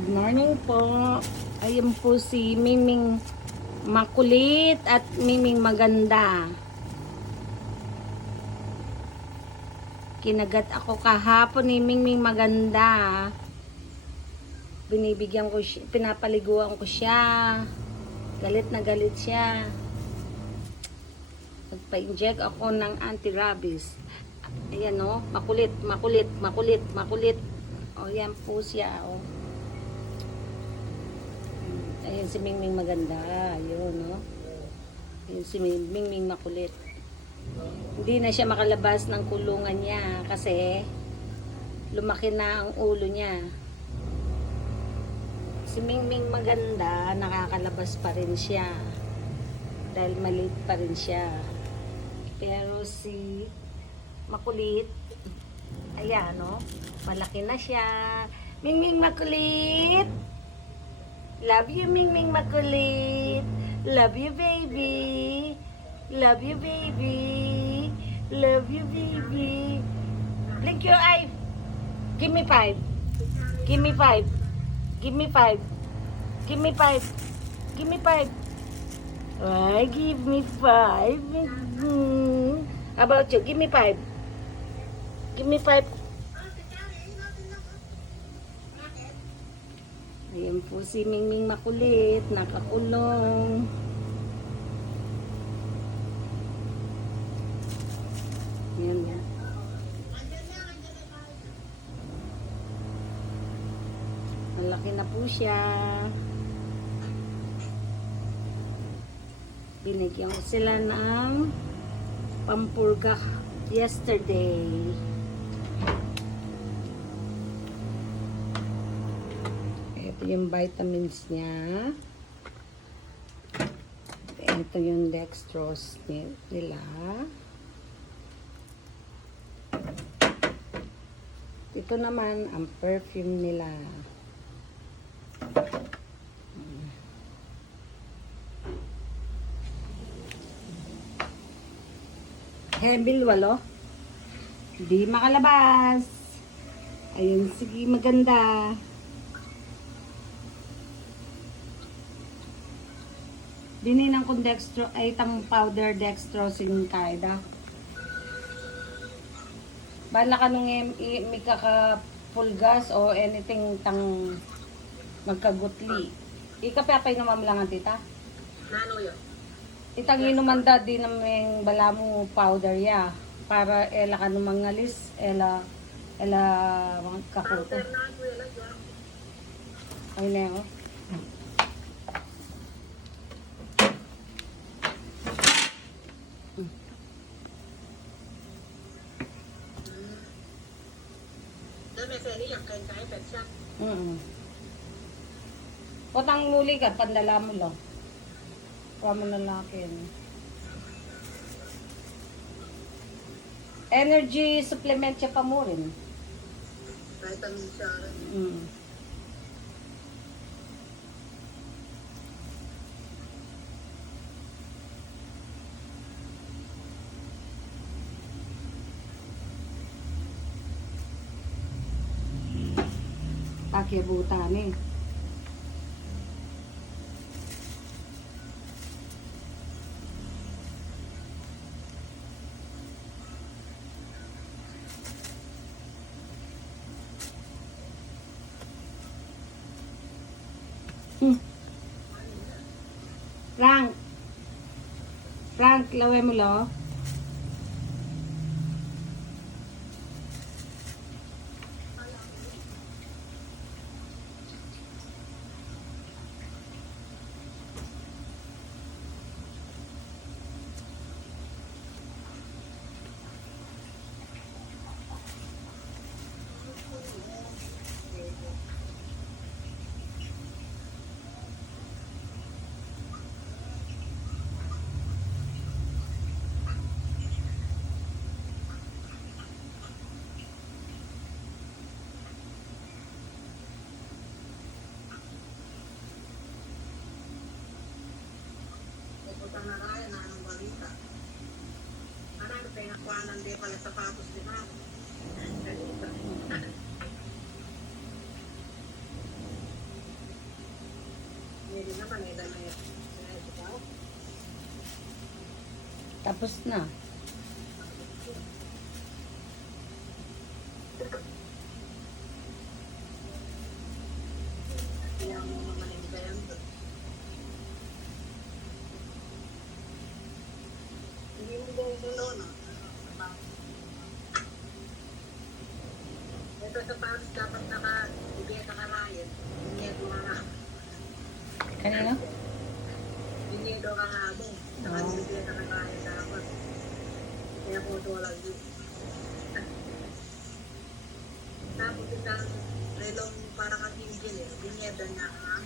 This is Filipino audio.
Good morning po. Ayun po si Miming Makulit at Miming Maganda. Kinagat ako kahapon ni Miming Maganda. Binibigyan ko siya, pinapaliguan ko siya. Galit na galit siya. Nagpa-inject ako ng anti-rabies. Ayan o, makulit, makulit, makulit, makulit. O yan po siya o. Ayan si Mingming Maganda. Ayun, no? Ayan si Mingming Makulit. Hindi na siya makalabas ng kulungan niya kasi lumaki na ang ulo niya. Si Mingming Maganda, nakakalabas pa rin siya. Dahil maliit pa rin siya. Pero si Makulit, ayan, no? Malaki na siya. Mingming Makulit! Love you, Mingming Makulit. Love you, baby. Love you, baby. Love you, baby. Blink your eye. Give me 5. Give me 5. Give me 5. Give me 5. Give me 5. Why, give me 5. How about you? Give me 5. Give me 5. Ayan po si Mingming Makulit, nakakulong. Ayan yan. Malaki na po siya. Binigyan ko sila ng pampurga yesterday. Ito yung vitamins niya. Ito yung dextrose nila. Ito naman ang perfume nila. Hebil 8. Hindi makalabas. Ayun, sige, maganda. Dininan kong dextro, ay tang powder dextrosine kaida. Bala ka nung may kakapulgas o anything tang magkagutli. Ikapapay naman lang ang tita. Nano yun? Itang inumanda din naming bala mo powder ya. Para ela ka nung mangalis, ela mga kakuto. Ay na yun. May pwede yung kain-kain, pet shop. Kutang muli ka, pandala mo lang. Kuha mo na lakin. Energy supplement siya pa mo rin. Vitamin siya rin. Pakiabutan eh. Frank, laway mo lo. Pupunta na raya na anong balita. Parang pinakwanan din pala sapatos di ba? din naman eh, dahil ikaw. Tapos na. Kaya mo naman yung ganyan. Hindi mo din sulo, no? Ito sa Paris, dapat naka-ibeta ka Ryan. Binyedo ka nga. Kanino? Binyedo ka nga mo. Naka-ibeta ka Ryan dapat. Kaya po ito walang yun. Tapos itang relong para kang Indian eh. Binyedo niya ka nga.